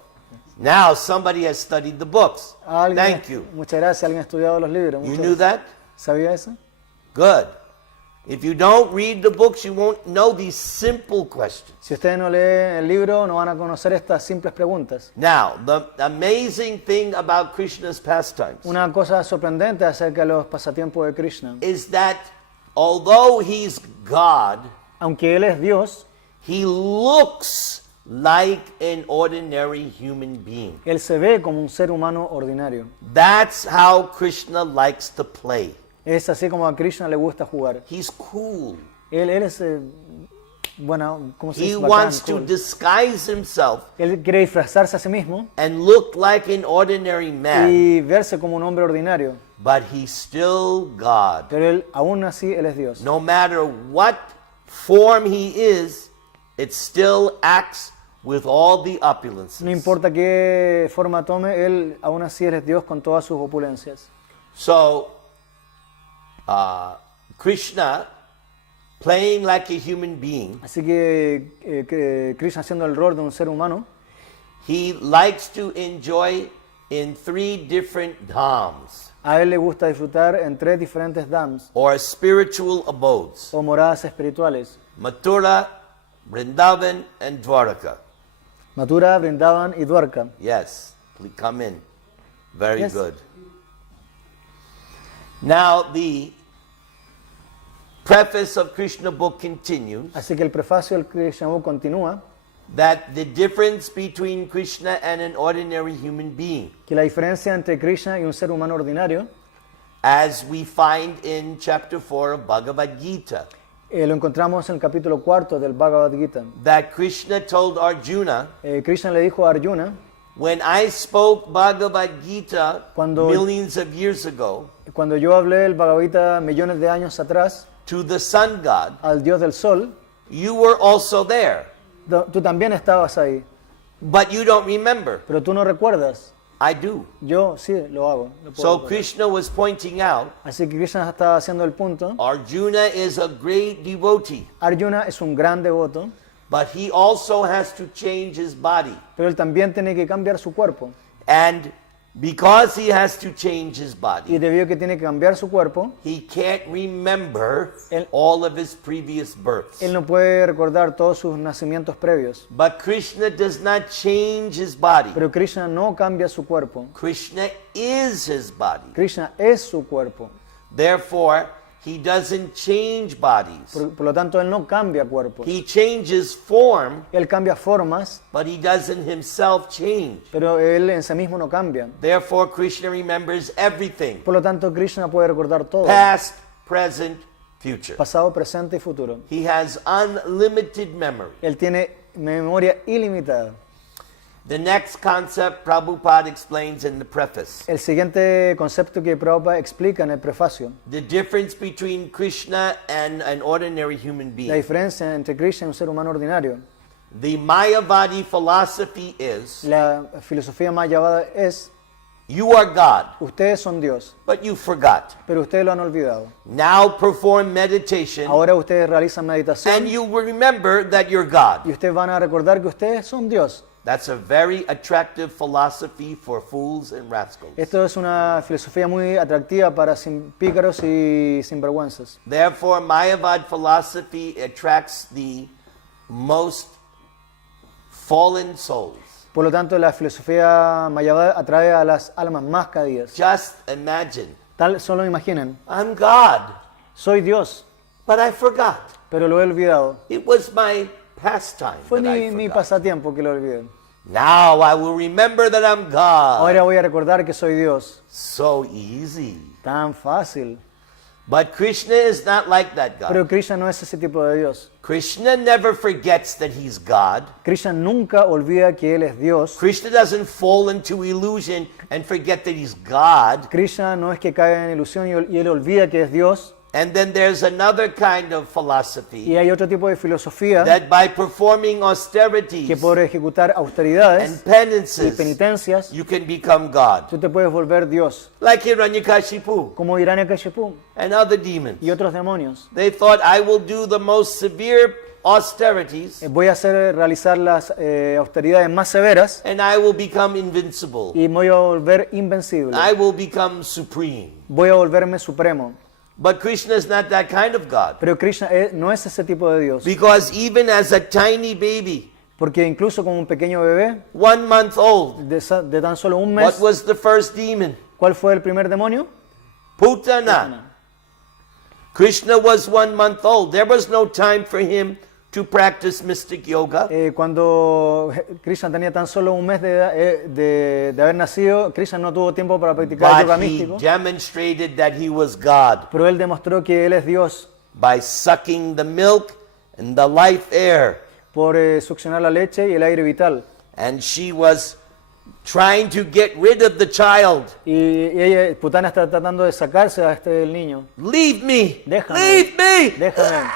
Now somebody has studied the books. Thank you. Muchas gracias. Alguien ha estudiado los libros. You Muchas knew gracias. that? ¿Sabía eso? Good. If you don't read the books, you won't know these simple questions. Si ustedes no leen el libro, no van a conocer estas simples preguntas. Now, the amazing thing about Krishna's pastimes Una cosa sorprendente acerca de los pasatiempos de Krishna. is that although he's God, Aunque Él es Dios, he looks like an ordinary human being. Él se ve como un ser humano ordinario. That's how Krishna likes to play. Es así como a Krishna le gusta jugar. He's cool. Él es, bueno, ¿cómo se He dice? Bacán, wants to cool. disguise himself Él quiere disfrazarse a sí mismo and look like an ordinary man, y verse como un hombre ordinario. but he's still God. Pero Él, aún así, Él es Dios. No matter what form he is, it still acts with all the opulences. No importa qué forma tome, Él aún así Él es Dios con todas sus opulencias. So, Krishna, playing like a human being, Así que Krishna haciendo el rol de un ser humano, he likes to enjoy in 3 different dhams, a Él le gusta disfrutar en 3 diferentes dhams or spiritual abodes: o moradas espirituales. Mathura, Vrindavan, and Dwaraka. Mathura, Vrindavan y Dwarka. Yes, please come in. Very Yes. good. Now, the preface of Krishna book continues Así que el prefacio del Krishna Book continúa, that the difference between Krishna and an ordinary human being, que la diferencia entre Krishna y un ser humano ordinario, as we find in chapter 4 of Bhagavad Gita, lo encontramos en el capítulo 4 del Bhagavad Gita. that Krishna told Arjuna, Krishna le dijo a Arjuna, when I spoke Bhagavad Gita Cuando- millions of years ago cuando yo hablé el Bhagavad Gita millones de años atrás to the sun god, al Dios del Sol, you were also there, tú también estabas ahí, but you don't remember. pero tú no recuerdas. I do. Yo sí lo hago. lo puedo So recordar. Krishna was pointing out, Así que Krishna estaba haciendo el punto. Arjuna is a great devotee, Arjuna es un gran devoto, but he also has to change his body. pero él también tiene que cambiar su cuerpo. And because he has to change his Y body, debido a que tiene que cambiar su cuerpo, he can't remember Él- all of his previous births. él no puede recordar todos sus nacimientos previos. But Krishna does not change his body. Pero Krishna no cambia su cuerpo. Krishna is his body. Krishna es su cuerpo. Therefore, he doesn't change bodies. Por lo tanto, él no cambia cuerpos. He changes form, Él cambia formas, but he doesn't himself change. pero él en sí mismo no cambia. Therefore, Krishna remembers everything, Por lo tanto, Krishna puede recordar todo. past, present, future. Pasado, presente y futuro. He has unlimited memory. Él tiene memoria ilimitada. The next concept Prabhupada explains in the preface. El siguiente concepto que Prabhupada explica en el prefacio, The difference between Krishna and an ordinary human la being. diferencia entre Krishna y un ser humano ordinario. The Mayavadi philosophy is, La filosofía mayavada es, you are God, ustedes son Dios, but you forgot. pero ustedes lo han olvidado. Now perform meditation, Ahora ustedes realizan meditación and you will remember that you're God. y ustedes van a recordar que ustedes son Dios. That's a very attractive philosophy for fools and rascals. Esto es una filosofía muy atractiva para pícaros y sinvergüenzas. Therefore, Mayavad philosophy attracts the most fallen souls. Por lo tanto, la filosofía mayavada atrae a las almas más caídas. Just imagine, Solo imaginen, I'm God, soy Dios, but I forgot. pero lo he olvidado. It was my pastime Fue that I mi forgot. pasatiempo que lo olvidé. Now I will remember that I'm God. Ahora voy a recordar que soy Dios. So easy. Tan fácil. But Krishna is not like that God. Pero Krishna no es ese tipo de Dios. Krishna never forgets that he's God. Krishna nunca olvida que Él es Dios. Krishna doesn't fall into illusion and forget that he's God. Krishna no es que caiga en ilusión y Él olvida que es Dios. And then there's another kind of philosophy Y hay otro tipo de filosofía that by performing austerities que por ejecutar and austeridades y penances, penitencias, you can become God. tú te puedes volver Dios. Like Hiranyakashipu Como Hiranyakashipu and other demons. y otros demonios. They thought, I will do the most severe austerities Voy a realizar las austeridades más severas and I will become invincible. y me voy a volver invencible. I will become supreme. Voy a volverme supremo. But Krishna is not that kind of God. Pero Krishna no es ese tipo de Dios. Because even as a tiny baby, Porque incluso como un pequeño bebé, 1 month old, de tan solo un what mes, was the first demon? ¿cuál fue el primer demonio? Putana. Krishna was 1 month old. There was no time for him to practice mystic yoga. Cuando Krishna tenía tan solo un mes de, edad, de haber nacido, Krishna no tuvo tiempo para practicar yoga But he místico, demonstrated that he was God pero él demostró que él es Dios by sucking the milk and the life air. por succionar la leche y el aire vital. And she was trying to get rid of the child. Y ella, Putana, está tratando de sacarse a el niño. Leave me! Déjame. Leave me! Déjame.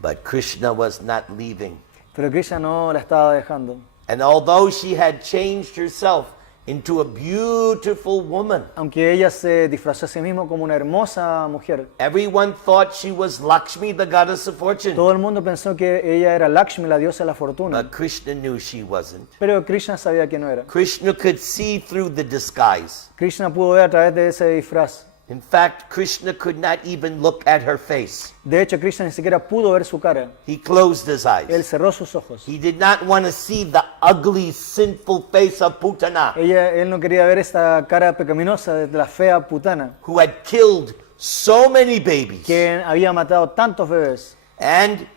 But Krishna was not leaving. Pero Krishna no la estaba dejando. And although she had changed herself into a beautiful woman, Aunque ella se disfrazó a sí misma como una hermosa mujer, everyone thought she was Lakshmi, the goddess of fortune. todo el mundo pensó que ella era Lakshmi, la diosa de la fortuna. But Krishna knew she wasn't. Pero Krishna sabía que no era. Krishna could see through the disguise. Krishna pudo ver a través de ese disfraz. In fact, Krishna could not even look at her face. De hecho, Krishna ni siquiera pudo ver su cara. He closed his Él eyes. cerró sus ojos. He did not want to see the ugly, sinful face of Putana, Él no quería ver esta cara pecaminosa de la fea Putana, who had killed so many babies. que había matado tantos bebés. And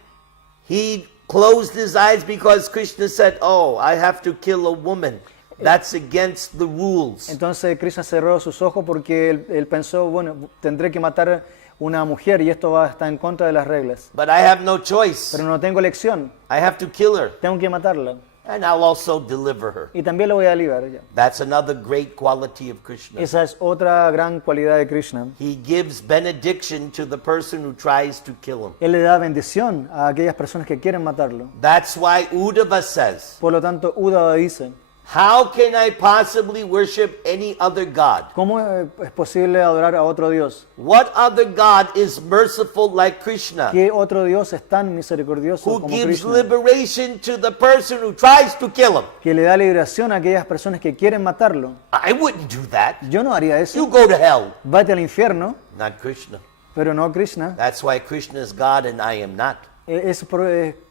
he closed his eyes because Krishna said, oh, I have to kill a woman. That's against the rules. Entonces Krishna cerró sus ojos porque él pensó, bueno, tendré que matar una mujer y esto está en contra de las reglas. But I have no choice. Pero no tengo elección, I have to kill her. tengo que matarla. And I'll also deliver her. Y también lo voy a liberar. Ya. That's another great quality of Krishna. Esa es otra gran cualidad de Krishna. He gives benediction to the person who tries to kill him. Él le da bendición a aquellas personas que quieren matarlo. That's why Uddhava says, Por lo tanto, Uddhava dice, how can I possibly worship any other God? ¿cómo es posible adorar a otro Dios? What other God is merciful like Krishna, ¿Qué otro Dios es tan misericordioso who como gives Krishna? liberation to the person who tries to kill him? Que le da liberación a aquellas personas que quieren matarlo. I wouldn't do that. Yo no haría You eso. go to hell. Vete al infierno, Not Krishna. pero no Krishna. That's why Krishna is God and I am not. Es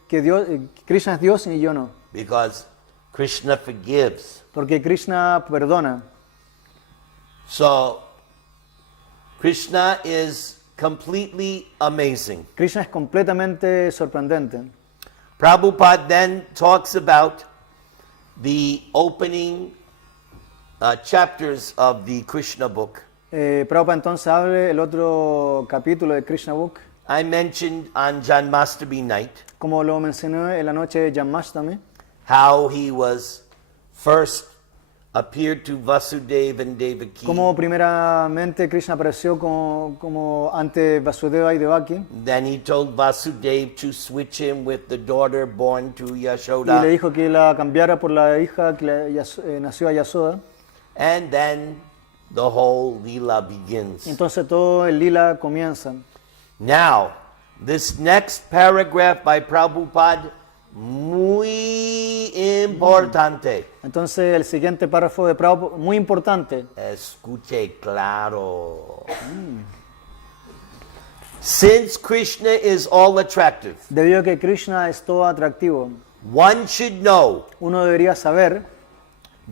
que Dios, Krishna es Dios y yo no. Because Krishna forgives. Porque Krishna perdona. So, Krishna is completely amazing. Krishna es completamente sorprendente. Prabhupada then talks about the opening chapters of the Krishna book. Prabhupada entonces abre el otro capítulo de Krishna Book, I mentioned on Janmashtami night como lo mencioné en la noche de Janmashtami, how he was first appeared to Vasudeva and Devaki. Como primeramente Krishna apareció como ante Vasudeva y Devaki. Then he told Vasudeva to switch him with the daughter born to Y le Yashoda. dijo que la cambiara por la hija que nació a Yasoda. And then the whole Leela begins. Entonces todo el lila comienza. Now, this next paragraph by Prabhupada, muy importante. Entonces el siguiente párrafo de Prabhupada, muy importante. Escuche claro. Since Krishna is all attractive, Debido a que Krishna es todo atractivo, one should know uno debería saber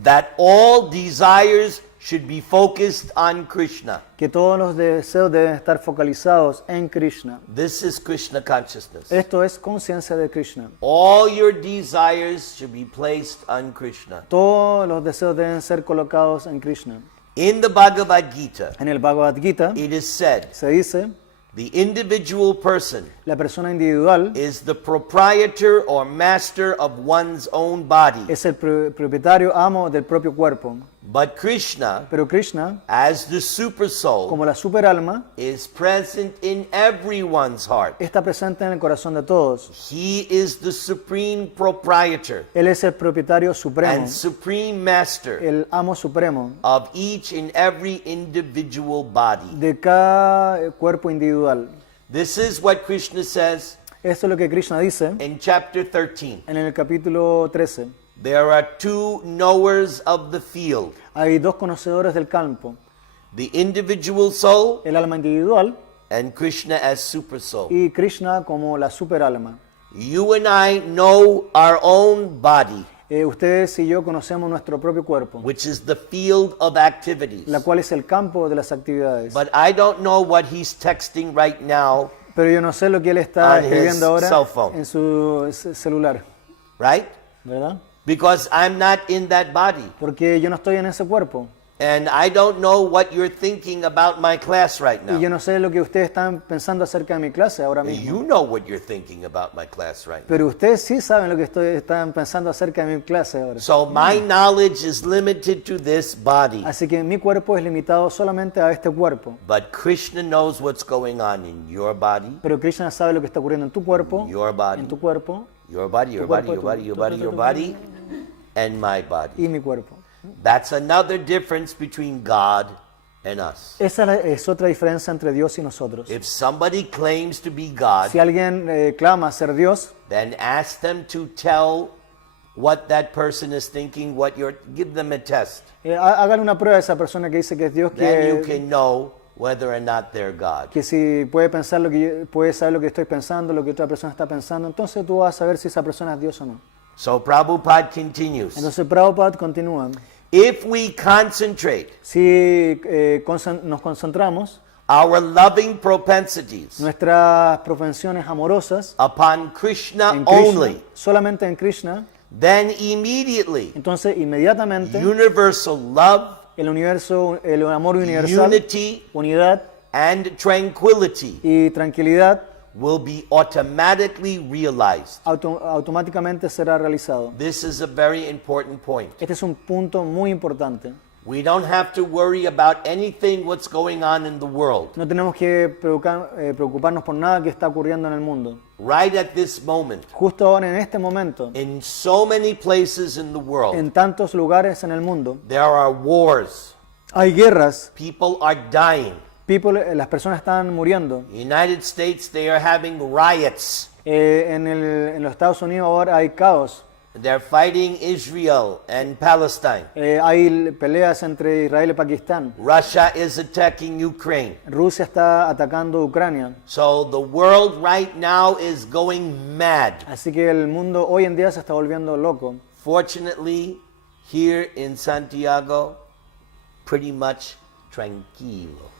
that all desires should be focused on Krishna. que todos los deseos deben estar focalizados en Krishna. This is Krishna consciousness. Esto es conciencia de Krishna. All your desires should be placed on Krishna. Todos los deseos deben ser colocados en Krishna. In the Bhagavad Gita, En el Bhagavad Gita it is said, se dice, the individual person la persona individual is the proprietor or master of one's own body. es el propietario, amo del propio cuerpo. But Krishna, Pero Krishna, as the super soul, como la superalma, is present in everyone's heart. está presente en el corazón de todos. He is the supreme proprietor Él es el propietario supremo, and supreme master el amo supremo of each and every individual body. de cada cuerpo individual. This is what Krishna says Esto es lo que Krishna dice in chapter 13. en el capítulo 13. There are two knowers of the field, Hay dos conocedores del campo, the individual soul el alma individual and Krishna as super soul. y Krishna como la superalma. You and I know our own body, Ustedes y yo conocemos nuestro propio cuerpo, which is the field of activities. la cual es el campo de las actividades. But I don't know what he's texting right now, Pero yo no sé lo que él está On his escribiendo ahora cell phone. en su celular, right? ¿verdad? Because I'm not in that body. Porque yo no estoy en ese cuerpo. And I don't know what you're thinking about my class right Y yo now. no sé lo que ustedes están pensando acerca de mi clase ahora mismo. You know what you're thinking about my class right now. Pero ustedes sí saben lo que están pensando acerca de mi clase ahora. So my knowledge is limited to this body. Así que mi cuerpo es limitado solamente a este cuerpo. But Krishna knows what's going on in your body, Pero Krishna sabe lo que está ocurriendo en tu cuerpo, your body, en tu cuerpo your body, your Tu body, cuerpo, your body, tu- your tu- body, tu- your tu- body, and my body. y mi cuerpo. That's another difference between God and us. Esa es otra diferencia entre Dios y nosotros. If somebody claims to be God, Si alguien clama ser Dios, then ask them to tell what that person is thinking, give them a test. Hagan una prueba a esa persona que dice que es Dios, Then you que, can know whether or not they're God. que si puede pensar puede saber lo que estoy pensando, lo que otra persona está pensando, entonces tú vas a saber si esa persona es Dios o no. So Prabhupada continues. Entonces Prabhupada continúa. If we concentrate Si nos concentramos our loving propensities nuestras propensiones amorosas upon Krishna en Krishna, only, solamente en Krishna, then immediately entonces inmediatamente universal love, el amor universal, unity, unidad and tranquility y tranquilidad will be automatically realized. automáticamente será realizado. This is a very important point. Este es un punto muy importante. We don't have to worry about anything what's going on in the world. No tenemos que preocuparnos por nada que está ocurriendo en el mundo. Right at this moment, Justo ahora, en este momento, in so many places in the world, en tantos lugares en el mundo, there are wars. hay guerras, People are dying. las personas están muriendo. United States, they are having riots. En los Estados Unidos ahora hay caos. They're fighting Israel and Palestine. Hay peleas entre Israel y Pakistán. Russia is attacking Ukraine. Rusia está atacando Ucrania. So the world right now is going mad. Así que el mundo hoy en día se está volviendo loco. Fortunately, here in Santiago, pretty much tranquilo.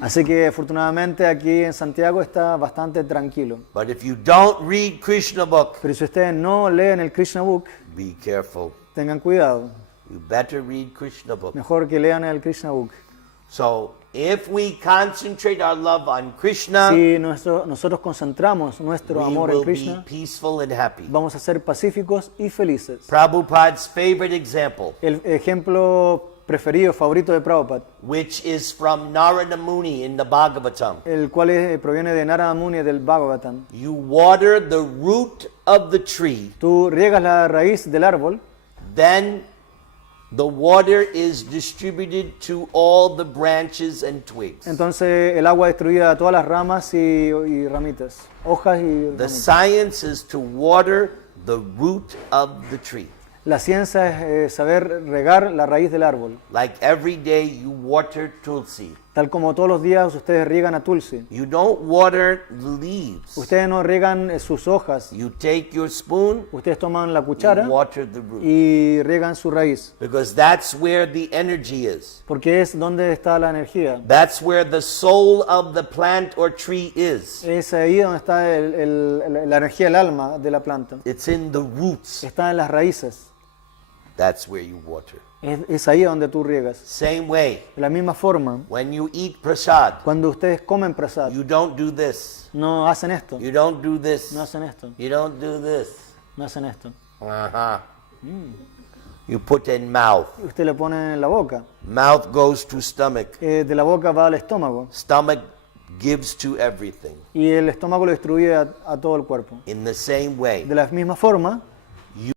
Así que afortunadamente aquí en Santiago está bastante tranquilo. But if you don't read Krishna book, Pero si ustedes no leen el Krishna Book, be careful. tengan cuidado. You better read Krishna book. Mejor que lean el Krishna Book. So If we concentrate our love on Krishna, Si nosotros concentramos nuestro we amor en will be Krishna, peaceful and happy. vamos a ser pacíficos y felices. Prabhupada's favorite example, El ejemplo preferido, favorito de Prabhupada, which is from Narada Muni in the Bhagavatam. el cual proviene de Narada Muni del Bhagavatam. You water the root of the tree, Tú riegas la raíz del árbol, then the water is distributed to all the branches and twigs. entonces el agua distribuida a todas las ramas y ramitas, hojas y The ramitas. science is to water the root of the tree. La ciencia es saber regar la raíz del árbol. Like every day you water tulsi. Tal como todos los días ustedes riegan a Tulsi. You don't water the leaves. Ustedes no riegan sus hojas. You take your spoon, Ustedes toman la you cuchara water the root. y riegan su raíz. Because that's where the energy is. Porque es donde está la energía. That's where the soul of the plant or tree is. Es ahí donde está la energía del alma de la planta. It's in the roots. Está en las raíces. That's where you water. Es ahí donde tú riegas. Same way, De la misma forma, when you eat prasad, cuando ustedes comen prasad, you don't do this. no hacen esto. You don't do this. No hacen esto. You don't do this. No hacen esto. Uh-huh. You put in mouth. Usted le pone en la boca. Mouth goes to stomach. De la boca va al estómago. Stomach gives to everything. Y el estómago lo distribuye a todo el cuerpo. In the same way, De la misma forma,